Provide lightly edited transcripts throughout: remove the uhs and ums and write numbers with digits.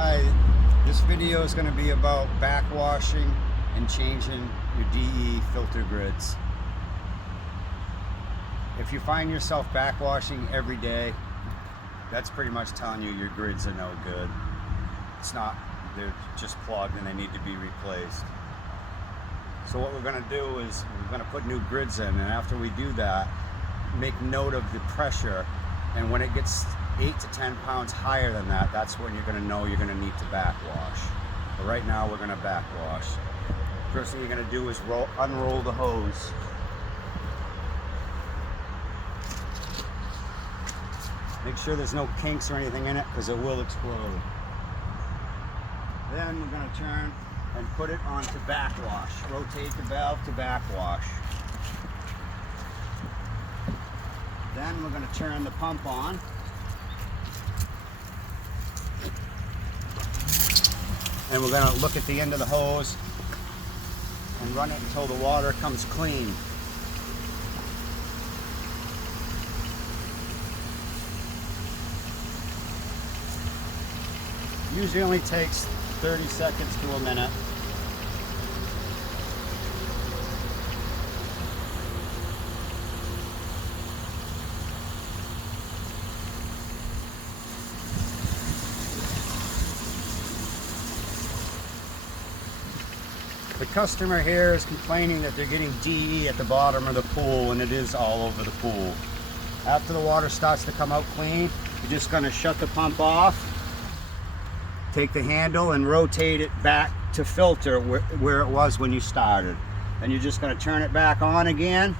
Hi, this video is going to be about backwashing and changing your DE filter grids. If you find yourself backwashing every day, that's pretty much telling you your grids are no good. It's not, they're just clogged and they need to be replaced. So what we're going to do is we're going to put new grids in, and after we do that, make note of the pressure, and when it gets 8 to 10 pounds higher than that, that's when you're going to know you're going to need to backwash. But right now we're going to backwash. First thing you're going to do is unroll the hose. Make sure there's no kinks or anything in it, because it will explode. Then we're going to turn and put it onto backwash. Rotate the valve to backwash. Then we're going to turn the pump on. And we're going to look at the end of the hose and run it until the water comes clean. Usually only takes 30 seconds to a minute. The customer here is complaining that they're getting DE at the bottom of the pool, and it is all over the pool. After the water starts to come out clean, you're just going to shut the pump off, take the handle and rotate it back to filter where it was when you started. Then you're just going to turn it back on again,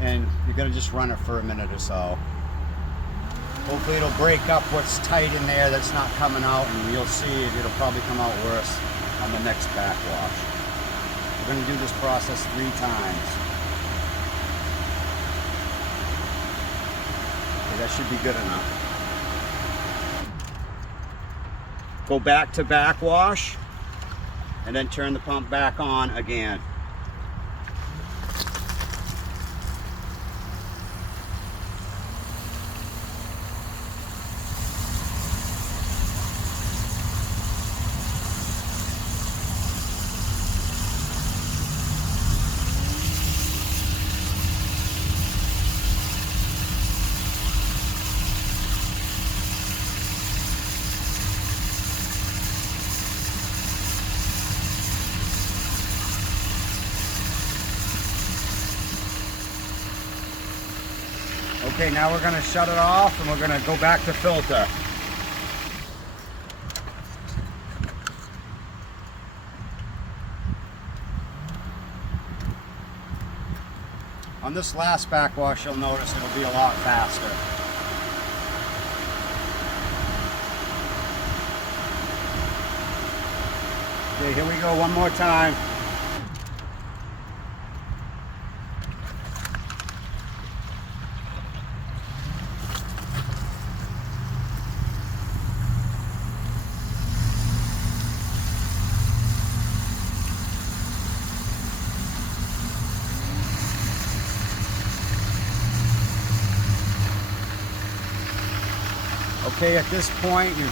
and you're going to just run it for a minute or so. Hopefully it'll break up what's tight in there that's not coming out, and you'll see it'll probably come out worse on the next backwash. We're going to do this process 3 times. Okay, that should be good enough. Go back to backwash and then turn the pump back on again. Okay, now we're going to shut it off and we're going to go back to filter. On this last backwash, you'll notice it'll be a lot faster. Okay, here we go one more time. Okay, at this point, you're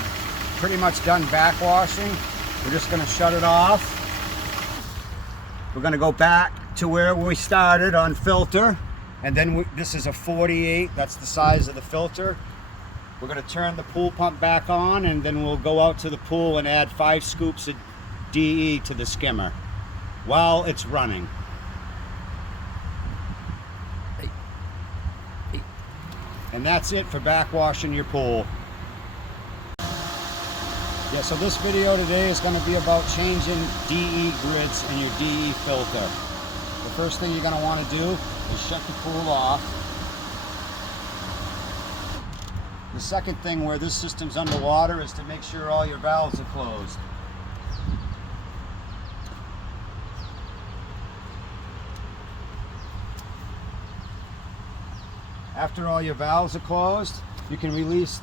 pretty much done backwashing. We're just going to shut it off. We're going to go back to where we started on filter. And then this is a 48. That's the size of the filter. We're going to turn the pool pump back on, and then we'll go out to the pool and add 5 scoops of DE to the skimmer while it's running. And that's it for backwashing your pool. Yeah, so this video today is going to be about changing DE grids in your DE filter. The first thing you're going to want to do is shut the pool off. The second thing where this system's underwater is to make sure all your valves are closed. After all your valves are closed, you can release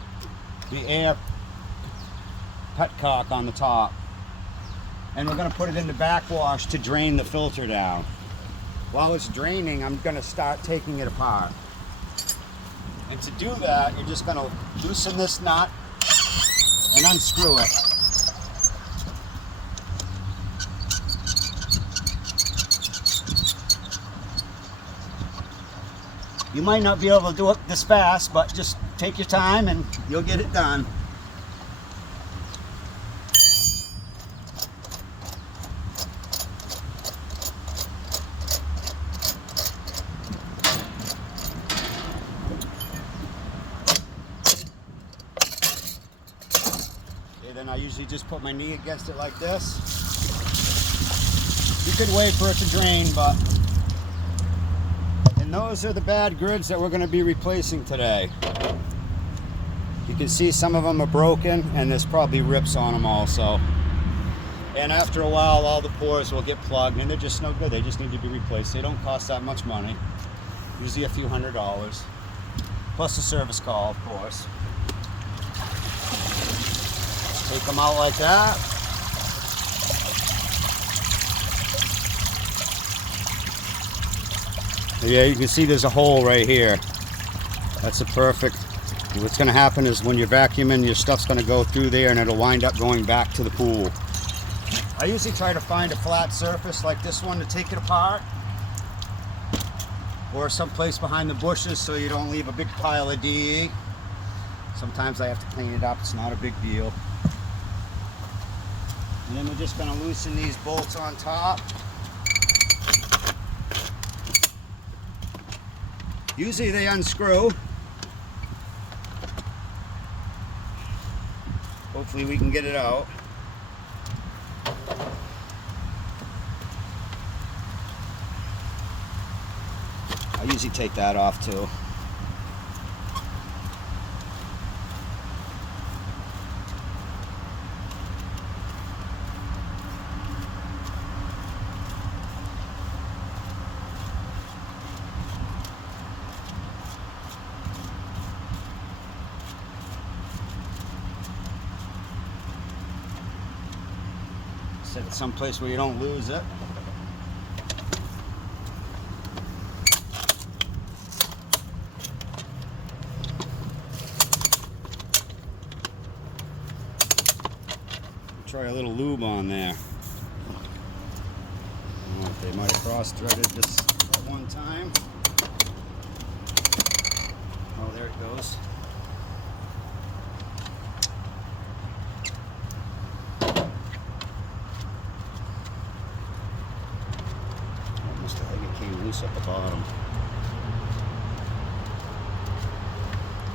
the air petcock on the top. And we're going to put it into backwash to drain the filter down. While it's draining, I'm going to start taking it apart. And to do that, you're just going to loosen this nut and unscrew it. You might not be able to do it this fast, but just take your time and you'll get it done. Okay, then I usually just put my knee against it like this. You could wait for it to drain, but... And those are the bad grids that we're going to be replacing today. You can see some of them are broken and there's probably rips on them also. And after a while all the pores will get plugged and they're just no good. They just need to be replaced. They don't cost that much money. Usually a few $100. Plus a service call, of course. Take them out like that. Yeah, you can see there's a hole right here. That's a perfect. What's going to happen is when you're vacuuming, your stuff's going to go through there and it'll wind up going back to the pool. I usually try to find a flat surface like this one to take it apart. Or someplace behind the bushes so you don't leave a big pile of DE. Sometimes I have to clean it up. It's not a big deal. And then we're just going to loosen these bolts on top. Usually they unscrew. Hopefully we can get it out. I usually take that off too. Set it someplace where you don't lose it. Try a little lube on there. I don't know if they might have cross-threaded this at one time. Oh, there it goes. Almost, I think it came loose at the bottom.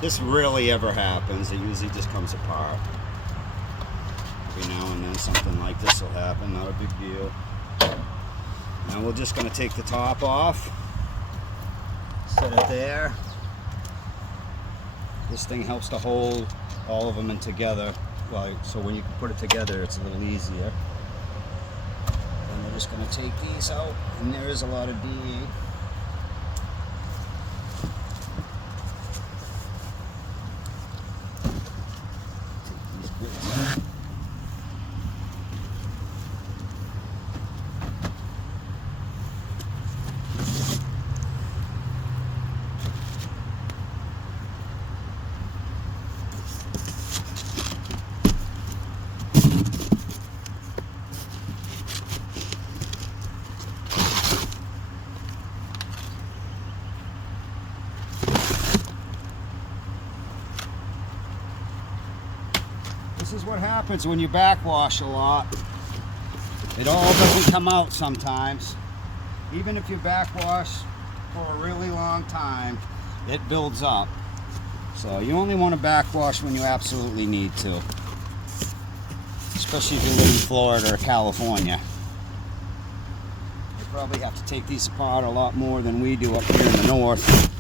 This rarely ever happens. It usually just comes apart. Every now and then something like this will happen, not a big deal. Now we're just going to take the top off, set it there. This thing helps to hold all of them in together, well, so when you put it together it's a little easier. And we're just going to take these out, and there is a lot of DE. This is what happens when you backwash a lot. It all doesn't come out sometimes. Even if you backwash for a really long time, it builds up. So you only want to backwash when you absolutely need to. Especially if you live in Florida or California. You probably have to take these apart a lot more than we do up here in the north.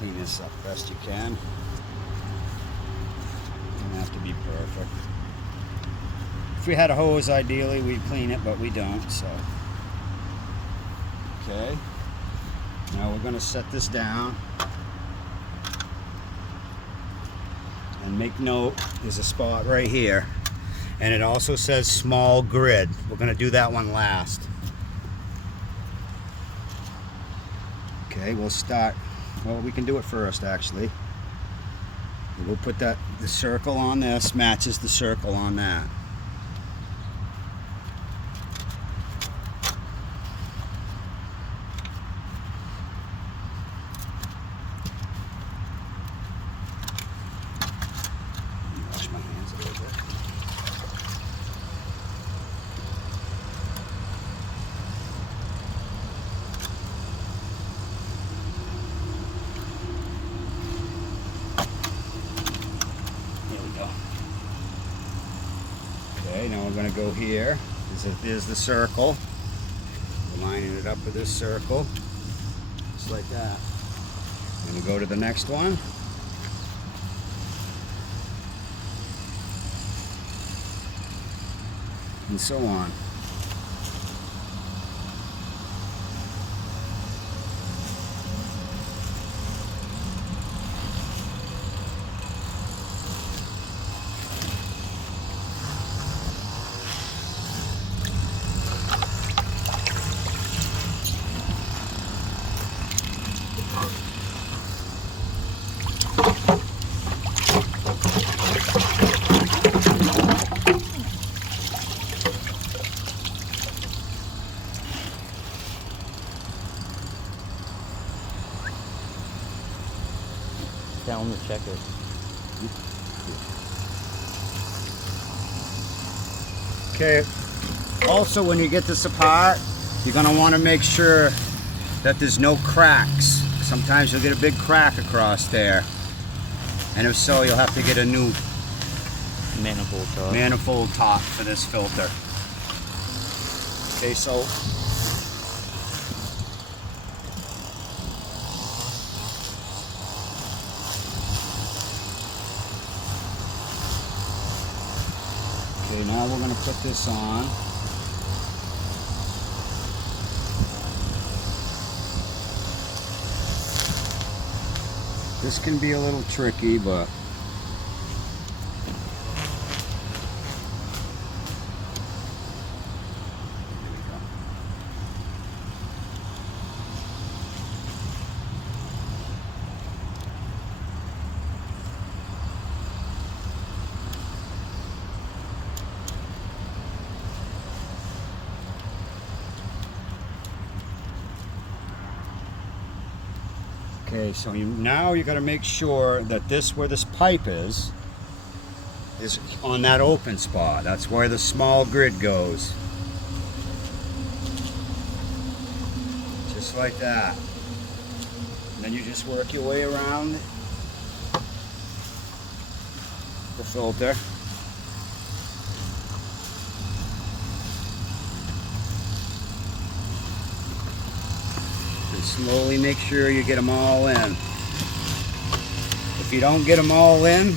Clean this up best you can. have to be perfect. If we had a hose, ideally we'd clean it, but we don't, so. Okay. Now we're going to set this down. And make note, there's a spot right here. And it also says small grid. We're going to do that one last. Okay, we'll start. Well, we can do it first, actually. We'll put the circle on this, matches the circle on that. Wash my hands a little bit. Okay, now we're going to go here. There's the circle. We're lining it up with this circle. Just like that. And we go to the next one. And so on. Tell them to check it. Okay, also when you get this apart, you're going to want to make sure that there's no cracks. Sometimes you'll get a big crack across there. And if so, you'll have to get a new manifold top for this filter. Okay, so okay, now we're going to put this on. This can be a little tricky, but okay, so now you got to make sure that this, where this pipe is on that open spot. That's where the small grid goes. Just like that. And then you just work your way around the filter. And slowly make sure you get them all in. If you don't get them all in,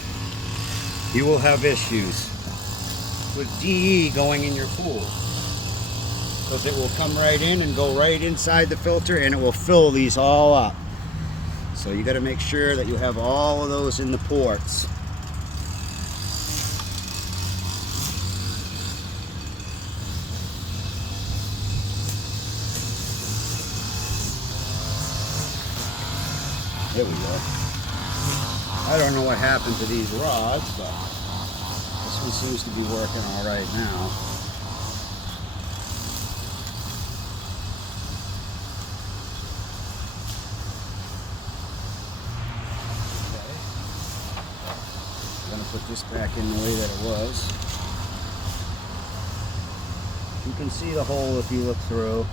you will have issues with DE going in your pool, because it will come right in and go right inside the filter and it will fill these all up. So you got to make sure that you have all of those in the ports. There we go. I don't know what happened to these rods, but this one seems to be working all right now. Okay. I'm going to put this back in the way that it was. You can see the hole if you look through.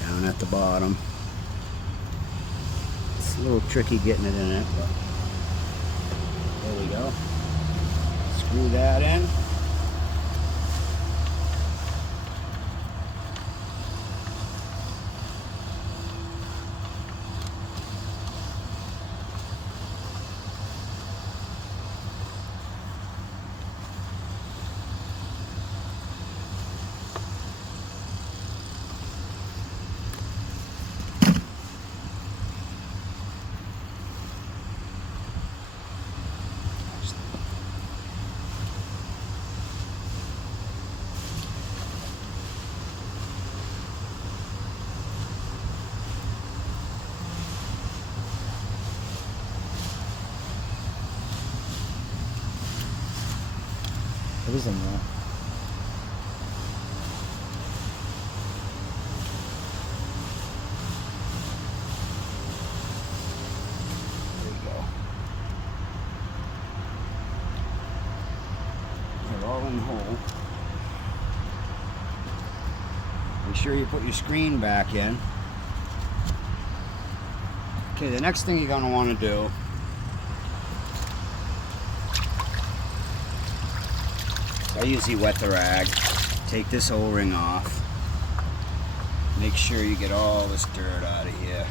Down at the bottom. It's a little tricky getting it in it, but there we go. Screw that in. is in there. There you go. They're all in the hole. Make sure you put your screen back in. Okay, the next thing you're going to want to do I usually wet the rag, take this O-ring off, make sure you get all this dirt out of here.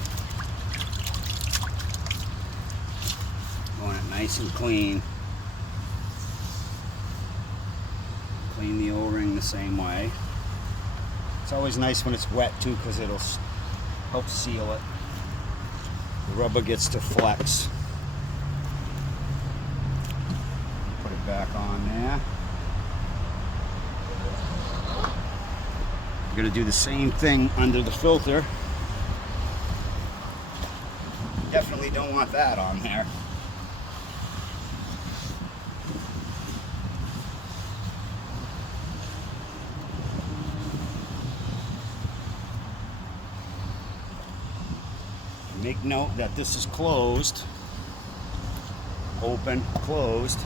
Want it nice and clean. Clean the O-ring the same way. It's always nice when it's wet too because it'll help seal it. The rubber gets to flex. Put it back on there. We're going to do the same thing under the filter. Definitely don't want that on there. Make note that this is closed, open, closed,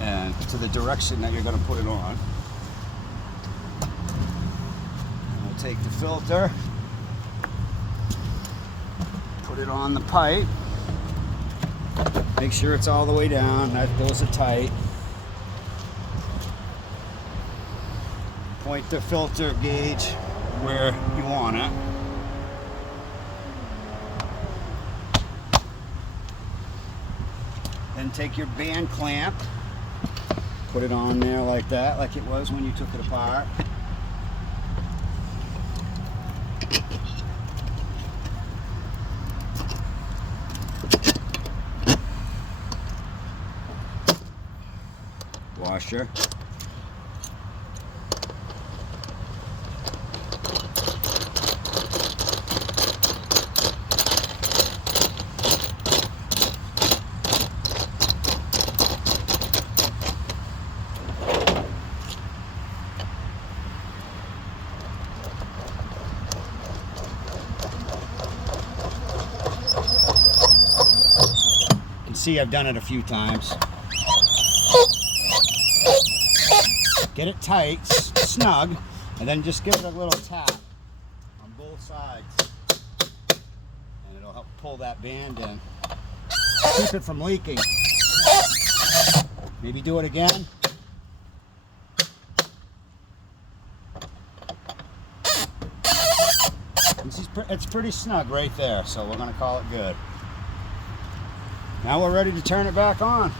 and to the direction that you're going to put it on. Take the filter, put it on the pipe, make sure it's all the way down, those are tight. Point the filter gauge where you want it. Then take your band clamp, put it on there like that, like it was when you took it apart. Washer. You can see I've done it a few times. Get it tight, snug, and then just give it a little tap on both sides. And it'll help pull that band in. Keep it from leaking. Maybe do it again. It's pretty snug right there, so we're going to call it good. Now we're ready to turn it back on.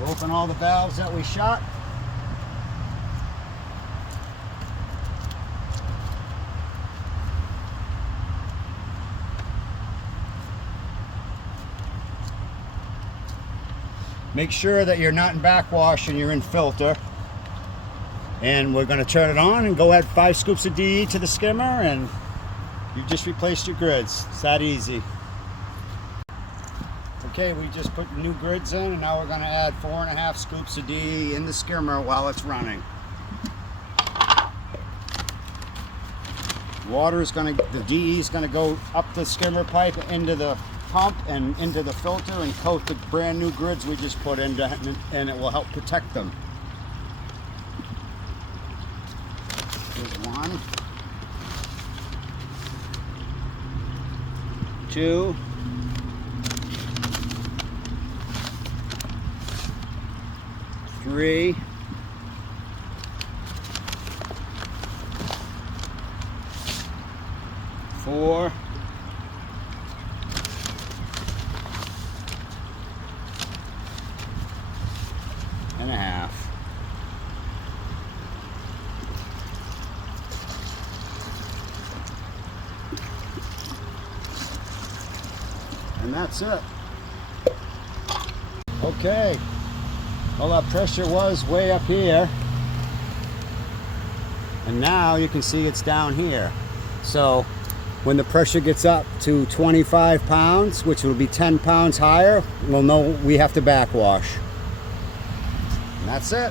We'll open all the valves that we shot. Make sure that you're not in backwash and you're in filter. And we're going to turn it on and go add 5 scoops of DE to the skimmer, and you've just replaced your grids. It's that easy. Okay, we just put new grids in, and now we're going to add 4.5 scoops of DE in the skimmer while it's running. Water is going to, the DE is going to go up the skimmer pipe into the pump and into the filter and coat the brand new grids we just put in, and it will help protect them. Here's 1, 2, 3, 4, 1.5. And that's it. Okay. Well, that pressure was way up here. And now you can see it's down here. So when the pressure gets up to 25 pounds, which will be 10 pounds higher, we'll know we have to backwash. And that's it.